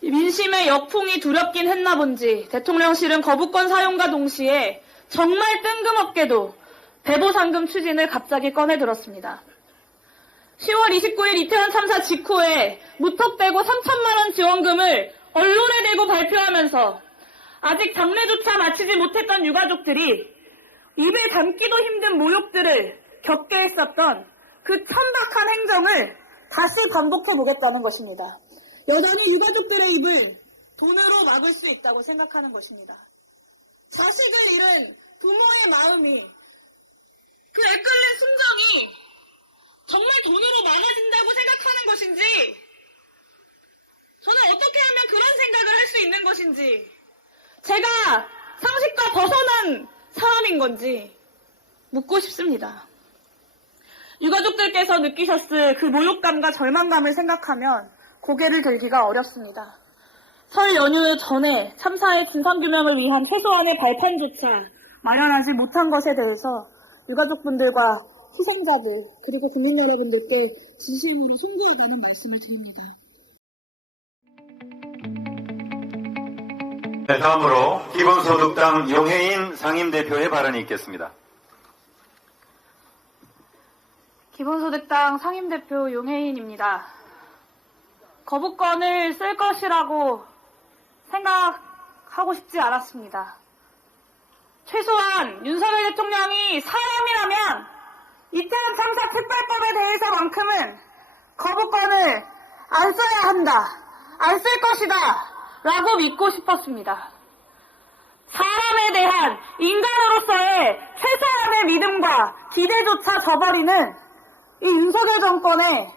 민심의 역풍이 두렵긴 했나 본지 대통령실은 거부권 사용과 동시에 정말 뜬금없게도 배보상금 추진을 갑자기 꺼내들었습니다. 10월 29일 이태원 참사 직후에 무턱대고 3천만 원 지원금을 언론에 대고 발표하면서 아직 장례조차 마치지 못했던 유가족들이 입에 담기도 힘든 모욕들을 겪게 했었던 그 천박한 행정을 다시 반복해보겠다는 것입니다. 여전히 유가족들의 입을 돈으로 막을 수 있다고 생각하는 것입니다. 자식을 잃은 부모의 마음이, 그 애끓는 심정이 정말 돈으로 막아진다고 생각하는 것인지, 저는 어떻게 하면 그런 생각을 할 수 있는 것인지, 제가 상식과 벗어난 사람인 건지 묻고 싶습니다. 유가족들께서 느끼셨을 그 모욕감과 절망감을 생각하면 고개를 들기가 어렵습니다. 설 연휴 전에 참사의 진상규명을 위한 최소한의 발판조차 마련하지 못한 것에 대해서 유가족분들과 희생자들 그리고 국민 여러분들께 진심으로 송구하다는 말씀을 드립니다. 네, 다음으로 기본소득당 용혜인 상임대표의 발언이 있겠습니다. 기본소득당 상임대표 용혜인입니다. 거부권을 쓸 것이라고 생각하고 싶지 않았습니다. 최소한 윤석열 대통령이 사람이라면 이태원 참사 특별법에 대해서만큼은 거부권을 안 써야 한다, 안 쓸 것이다 라고 믿고 싶었습니다. 사람에 대한 인간으로서의 최소한의 믿음과 기대조차 저버리는 이 윤석열 정권의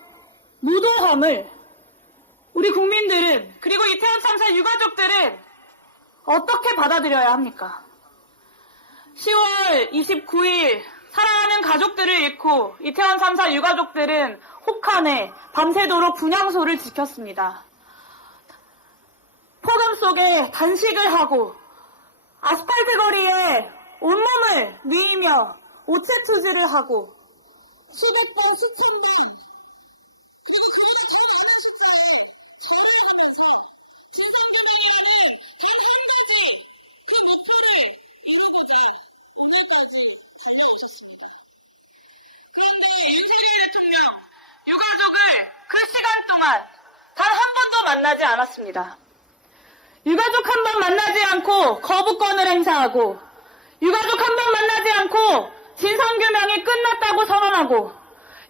무도함을 우리 국민들은, 그리고 이태원 참사 유가족들은 어떻게 받아들여야 합니까? 10월 29일 사랑하는 가족들을 잃고 이태원 참사 유가족들은 혹한에 밤새도록 분향소를 지켰습니다. 폭염 속에 단식을 하고 아스팔트 거리에 온몸을 뉘이며 오체투지를 하고 수백 번, 수천 번, 그리고 그보다 더 많은 숫자의 절을 하면서 진상규명이라는 단 한 가지 그 목표를 이루고자 오늘까지 달려오셨습니다. 그런데 윤석열 대통령, 유가족을 그 시간 동안 단 한 번도 만나지 않았습니다. 유가족 한 번 만나지 않고 거부권을 행사하고, 유가족 한 번 만나지 않고 진상규명이 끝났다고 선언하고,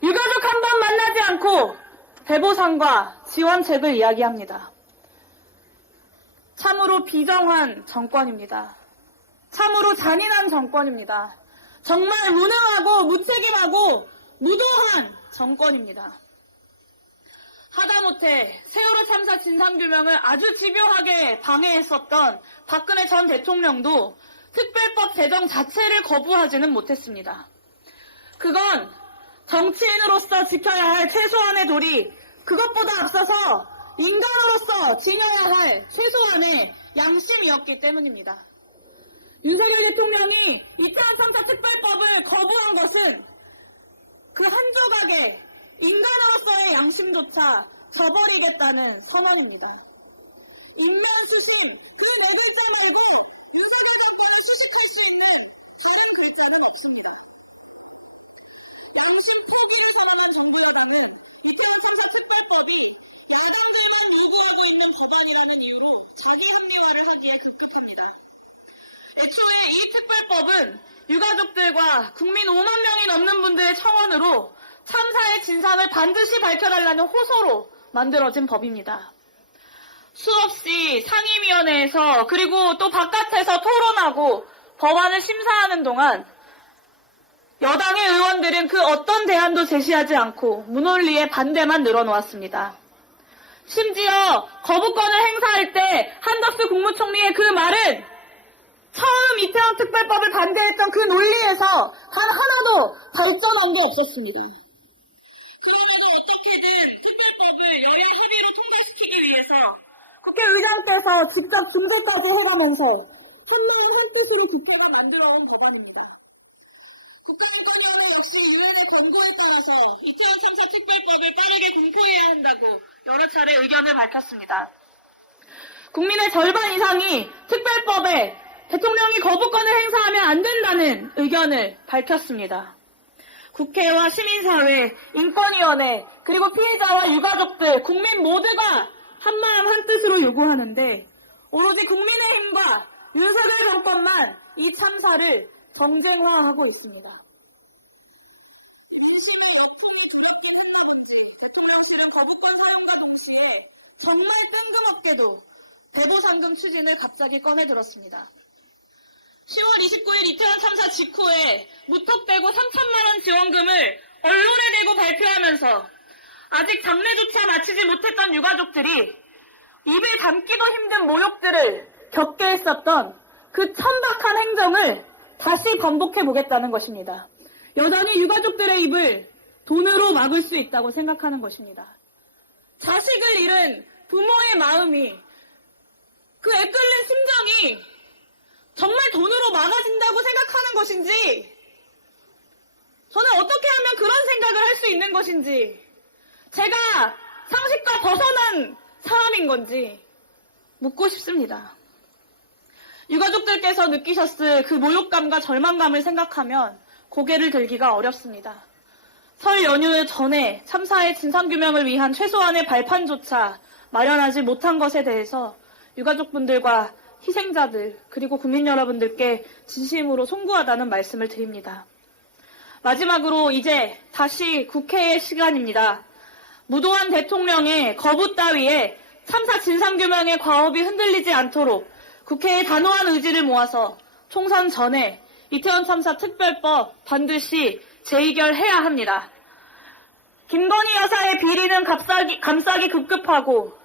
유가족 한 번 만나지 않고 배보상과 지원책을 이야기합니다. 참으로 비정한 정권입니다. 참으로 잔인한 정권입니다. 정말 무능하고 무책임하고 무도한 정권입니다. 하다못해 세월호 참사 진상규명을 아주 집요하게 방해했었던 박근혜 전 대통령도 특별법 제정 자체를 거부하지는 못했습니다. 그건 정치인으로서 지켜야 할 최소한의 도리, 그것보다 앞서서 인간으로서 지녀야 할 최소한의 양심이었기 때문입니다. 윤석열 대통령이 이태원 참사 특별법을 거부한 것은 그 한 조각의 인간으로서의 양심조차 저버리겠다는 선언입니다. 인면수심, 그 네 글자 말고 윤석열 정권을 수식할 수 있는 다른 글자는 없습니다. 양심 포기를 선언한 정부 여당은 이태원 참사 특별법이 야당들만 요구하고 있는 법안이라는 이유로 자기 합리화를 하기에 급급합니다. 애초에 이 특별법은 유가족들과 국민 5만 명이 넘는 분들의 청원으로 참사의 진상을 반드시 밝혀달라는 호소로 만들어진 법입니다. 수없이 상임위원회에서 그리고 또 바깥에서 토론하고 법안을 심사하는 동안 여당의 의원들은 그 어떤 대안도 제시하지 않고 무논리의 반대만 늘어놓았습니다. 심지어 거부권을 행사할 때 한덕수 국무총리의 그 말은 처음 이태원 특별법을 반대했던 그 논리에서 단 하나도 발전한 게 없었습니다. 그럼에도 어떻게든 특별법을 여야 합의로 통과시키기 위해서 국회의장께서 직접 중재까지 해가면서 한마음 한뜻으로 국회가 만들어온 법안입니다. 국가인권위원회 역시 유엔의 권고에 따라서 이태원 참사 특별법을 빠르게 공포해야 한다고 여러 차례 의견을 밝혔습니다. 국민의 절반 이상이 특별법에 대통령이 거부권을 행사하면 안 된다는 의견을 밝혔습니다. 국회와 시민사회, 인권위원회, 그리고 피해자와 유가족들, 국민 모두가 한마음 한뜻으로 요구하는데 오로지 국민의힘과 윤석열 정권만 이 참사를 정쟁화하고 있습니다. 민심의 역풍이 두렵긴 했나 본지 대통령실은 거부권 사용과 동시에 정말 뜬금없게도 배보상금 추진을 갑자기 꺼내들었습니다. 10월 29일 이태원 참사 직후에 무턱대고 3천만 원 지원금을 언론에 대고 발표하면서 아직 장례조차 마치지 못했던 유가족들이 입에 담기도 힘든 모욕들을 겪게 했었던 그 천박한 행정을 다시 반복해 보겠다는 것입니다. 여전히 유가족들의 입을 돈으로 막을 수 있다고 생각하는 것입니다. 자식을 잃은 부모의 마음이, 그 애끓는 심정이 정말 돈으로 막아진다고 생각하는 것인지, 저는 어떻게 하면 그런 생각을 할 수 있는 것인지, 제가 상식과 벗어난 사람인 건지 묻고 싶습니다. 유가족들께서 느끼셨을 그 모욕감과 절망감을 생각하면 고개를 들기가 어렵습니다. 설 연휴 전에 참사의 진상규명을 위한 최소한의 발판조차 마련하지 못한 것에 대해서 유가족분들과 희생자들 그리고 국민 여러분들께 진심으로 송구하다는 말씀을 드립니다. 마지막으로 이제 다시 국회의 시간입니다. 무도한 대통령의 거부 따위에 참사 진상규명의 과업이 흔들리지 않도록 국회의 단호한 의지를 모아서 총선 전에 이태원 참사 특별법 반드시 재의결해야 합니다. 김건희 여사의 비리는 감싸기 급급하고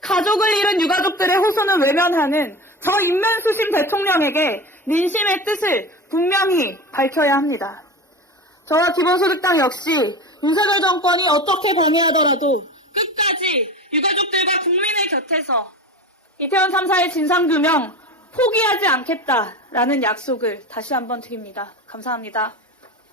가족을 잃은 유가족들의 호소는 외면하는 저 인면수심 대통령에게 민심의 뜻을 분명히 밝혀야 합니다. 저와 기본소득당 역시 윤석열 정권이 어떻게 방해하더라도 끝까지 유가족들과 국민의 곁에서 이태원 참사의 진상규명 포기하지 않겠다라는 약속을 다시 한번 드립니다. 감사합니다.